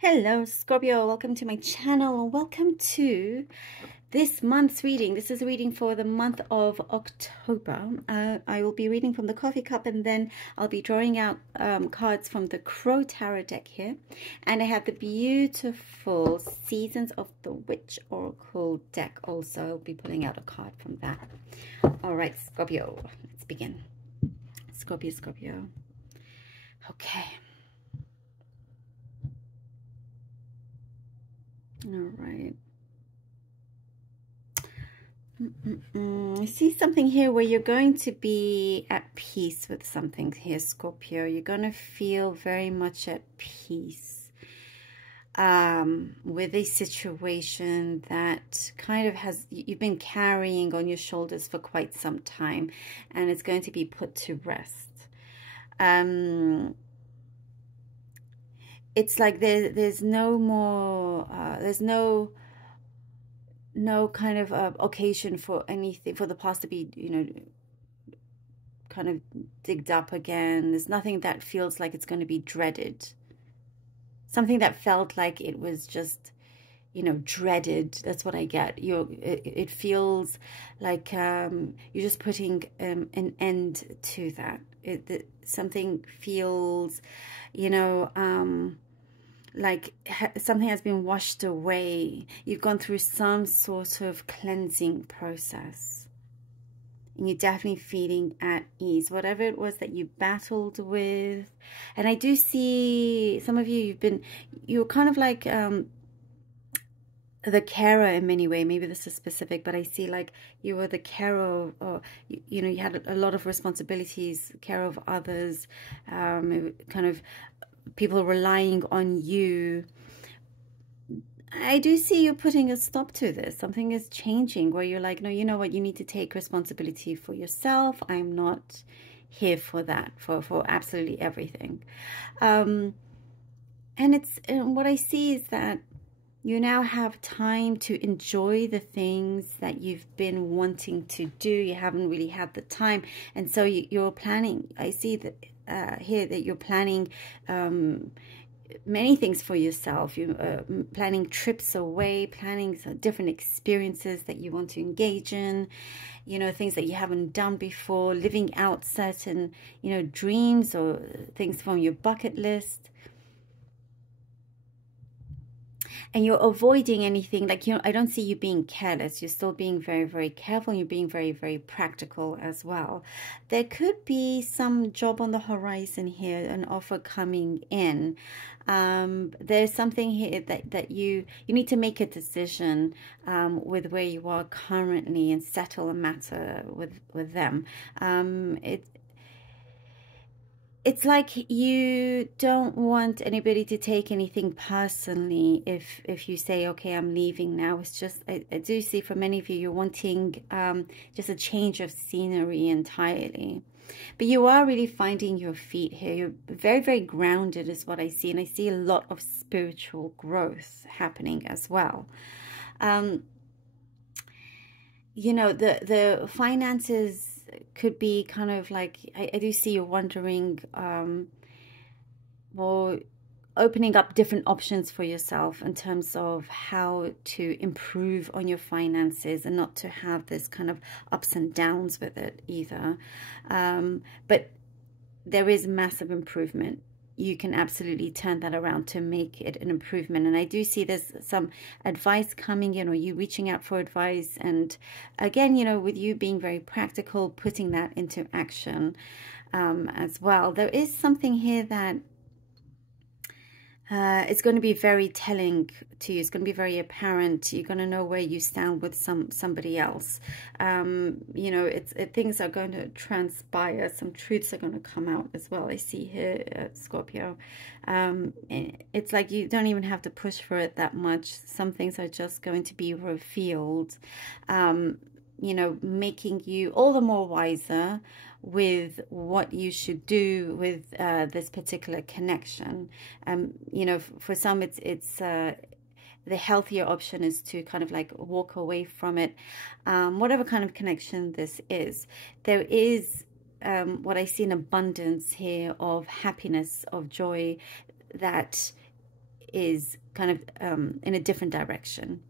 Hello Scorpio, welcome to my channel. Welcome to this month's reading. This is a reading for the month of October. I will be reading from the coffee cup, and then I'll be drawing out cards from the Crow Tarot deck here. And I have the beautiful Seasons of the Witch Oracle deck also. I'll be pulling out a card from that. All right, Scorpio, let's begin. Scorpio. Okay. All right. I see something here where you're going to be at peace with something here, Scorpio. You're going to feel very much at peace with a situation that kind of you've been carrying on your shoulders for quite some time, and it's going to be put to rest. It's like there's no more, there's no kind of occasion for anything, for the past to be, kind of digged up again. There's nothing that feels like it's going to be dreaded. Something that felt like it was just, dreaded. That's what I get. It feels like you're just putting an end to that. Something feels, like something has been washed away. You've gone through some sort of cleansing process, and you're definitely feeling at ease, whatever it was that you battled with. And I do see some of you, you're kind of like the carer in many ways. Maybe this is specific, but I see like you were the carer, or you had a lot of responsibilities, care of others, kind of people relying on you. I do see you putting a stop to this. Something is changing where you're like, no, you know what, you need to take responsibility for yourself. I'm not here for that, for absolutely everything. And what I see is that you now have time to enjoy the things that you've been wanting to do. You haven't really had the time, and so you're planning. I see that here that you're planning many things for yourself. You're planning trips away, planning some different experiences that you want to engage in, things that you haven't done before, living out certain, dreams or things from your bucket list. And you're avoiding anything like, I don't see you being careless. You're still being very, very careful. You're being very, very practical as well. There could be some job on the horizon here, an offer coming in. There's something here that you need to make a decision with where you are currently and settle a matter with them. It's like you don't want anybody to take anything personally if you say, okay, I'm leaving now. It's just, I do see for many of you, you're wanting just a change of scenery entirely. But you are really finding your feet here. You're very, very grounded is what I see. And I see a lot of spiritual growth happening as well. The finances could be kind of like, I do see you wondering, well, opening up different options for yourself in terms of how to improve on your finances and not to have this kind of ups and downs with it either. But there is massive improvement. You can absolutely turn that around to make it an improvement. And I do see there's some advice coming in, or you reaching out for advice. And again, with you being very practical, putting that into action as well. There is something here that it's going to be very telling to you. It's going to be very apparent. You're going to know where you stand with somebody else. Things are going to transpire. Some truths are going to come out as well. I see here, Scorpio. It's like you don't even have to push for it that much. Some things are just going to be revealed, making you all the more wiser with what you should do with this particular connection. For some, it's the healthier option is to kind of like walk away from it. Whatever kind of connection this is, there is what I see in abundance here of happiness, of joy, that is kind of in a different direction,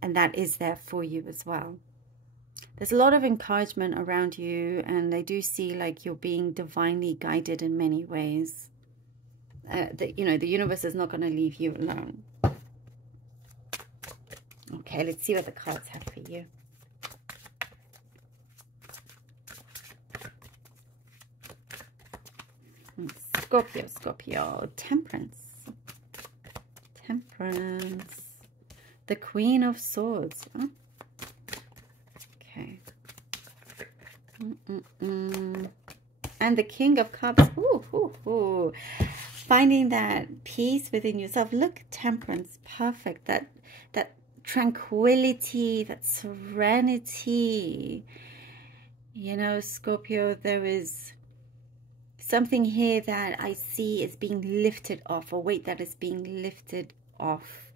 and that is there for you as well. There's a lot of encouragement around you, and I do see like you're being divinely guided in many ways. You know, the universe is not going to leave you alone. Okay, let's see what the cards have for you. Scorpio, Scorpio, Temperance. Temperance. The Queen of Swords. Oh. Okay. And the King of Cups. Ooh, ooh, ooh. Finding that peace within yourself. Look, Temperance. Perfect. That tranquility, that serenity. You know, Scorpio, there is something here that I see is being lifted off, a weight that is being lifted off.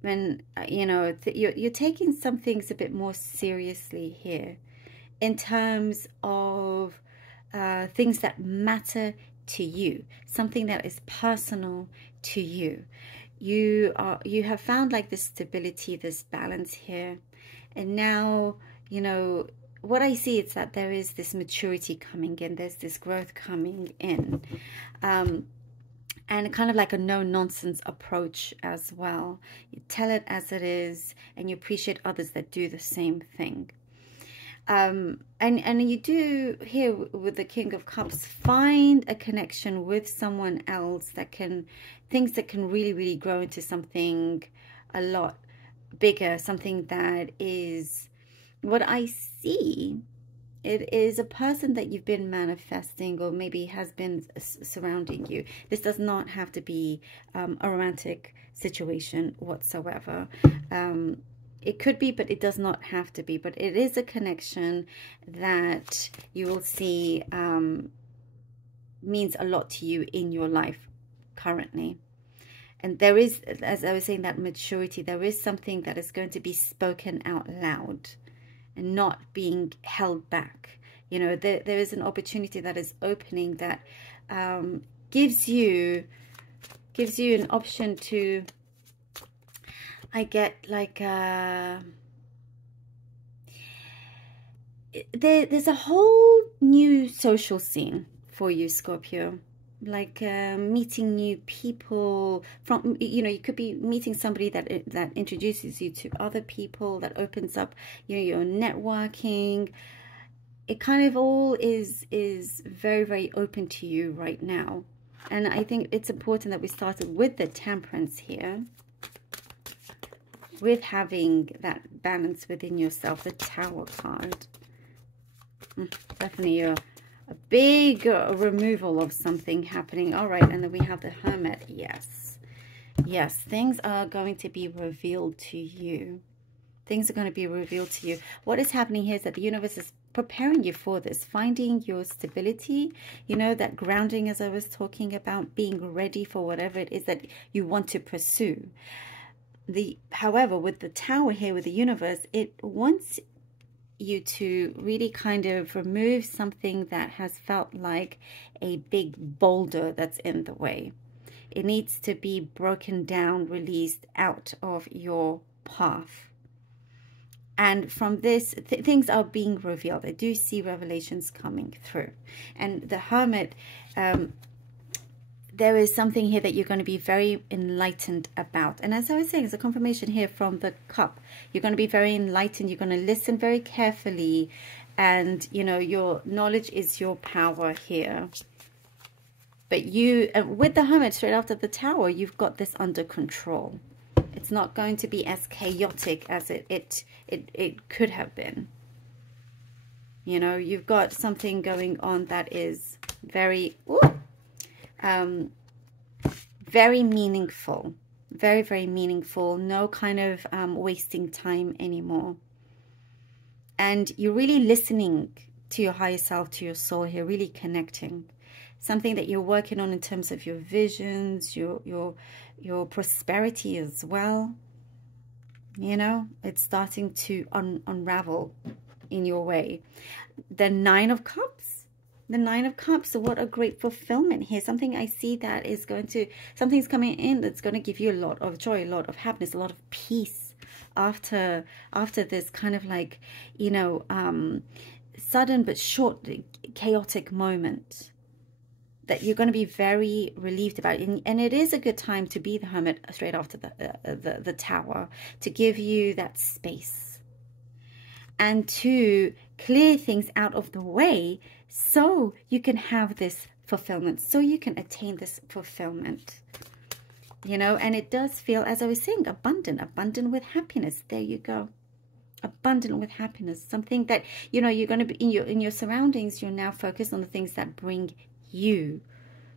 When, you know, you're taking some things a bit more seriously here in terms of things that matter to you, something that is personal to you. You have found like this stability, this balance here, and now, you know, what I see is that there is this maturity coming in, there's this growth coming in, and kind of like a no-nonsense approach as well. You tell it as it is, and you appreciate others that do the same thing. And you do here with the King of Cups find a connection with someone else that can, things that can really, really grow into something a lot bigger, something that is, what I see, it is a person that you've been manifesting or maybe has been surrounding you. This does not have to be a romantic situation whatsoever. It could be, but it does not have to be. But it is a connection that you will see means a lot to you in your life currently. And there is, as I was saying, that maturity. There is something that is going to be spoken out loud and not being held back. You know, there is an opportunity that is opening that gives you an option to, I get like there's a whole new social scene for you, Scorpio. Like meeting new people from, you know, you could be meeting somebody that introduces you to other people, that opens up, you know, your networking. It kind of all is very, very open to you right now. And I think it's important that we started with the Temperance here, with having that balance within yourself. The Tower card. Definitely a big removal of something happening. All right, and then we have the Hermit. Yes, yes, things are going to be revealed to you. Things are going to be revealed to you. What is happening here is that the universe is preparing you for this, finding your stability, you know, that grounding, as I was talking about, being ready for whatever it is that you want to pursue. However, with the Tower here, with the universe, it wants you to really kind of remove something that has felt like a big boulder that's in the way. It needs to be broken down, released out of your path. And from this, things are being revealed. I do see revelations coming through. And the Hermit, there is something here that you're going to be very enlightened about. And as I was saying, it's a confirmation here from the Cup. You're going to be very enlightened. You're going to listen very carefully. And, you know, your knowledge is your power here. But you, with the Hermit straight after the Tower, you've got this under control. It's not going to be as chaotic as it could have been. You know, you've got something going on that is very... very meaningful, very, very meaningful. No kind of wasting time anymore. And you're really listening to your higher self, to your soul here, really connecting. Something that you're working on in terms of your visions, your prosperity as well. You know, it's starting to unravel in your way. The Nine of Cups. The Nine of Cups. So what a great fulfillment here. Something I see that is going to, something's coming in that's going to give you a lot of joy, a lot of happiness, a lot of peace after this kind of like, you know, sudden but short chaotic moment that you're going to be very relieved about. And it is a good time to be the Hermit straight after the Tower, to give you that space and to clear things out of the way so you can have this fulfillment, so you can attain this fulfillment, you know. And it does feel, as I was saying, abundant with happiness. There you go. Abundant with happiness. Something that, you know, you're going to be in your surroundings. You're now focused on the things that bring you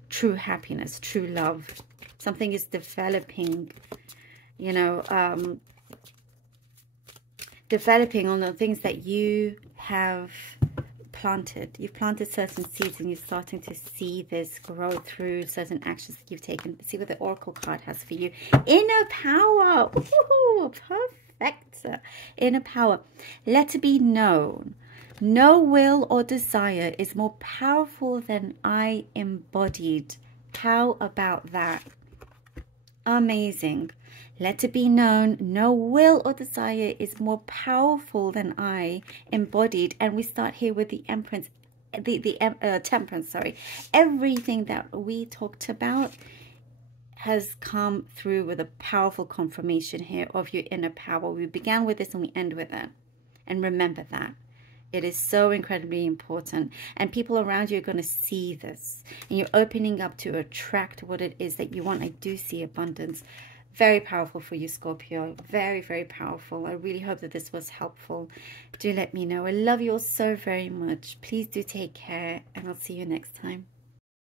true happiness, true love. Something is developing, you know, developing on the things that you have planted. You've planted certain seeds and you're starting to see this grow through certain actions that you've taken. See what the Oracle card has for you. Inner power. Ooh, perfect. Inner power. Let it be known, no will or desire is more powerful than I embodied. How about that? Amazing. Let it be known, no will or desire is more powerful than I embodied. And we start here with the Empress, Temperance, sorry. Everything that we talked about has come through with a powerful confirmation here of your inner power. We began with this and we end with it. And remember that. It is so incredibly important. And people around you are going to see this. And you're opening up to attract what it is that you want. I do see abundance. Very powerful for you, Scorpio. Very, very powerful. I really hope that this was helpful. Do let me know. I love you all so very much. Please do take care. And I'll see you next time.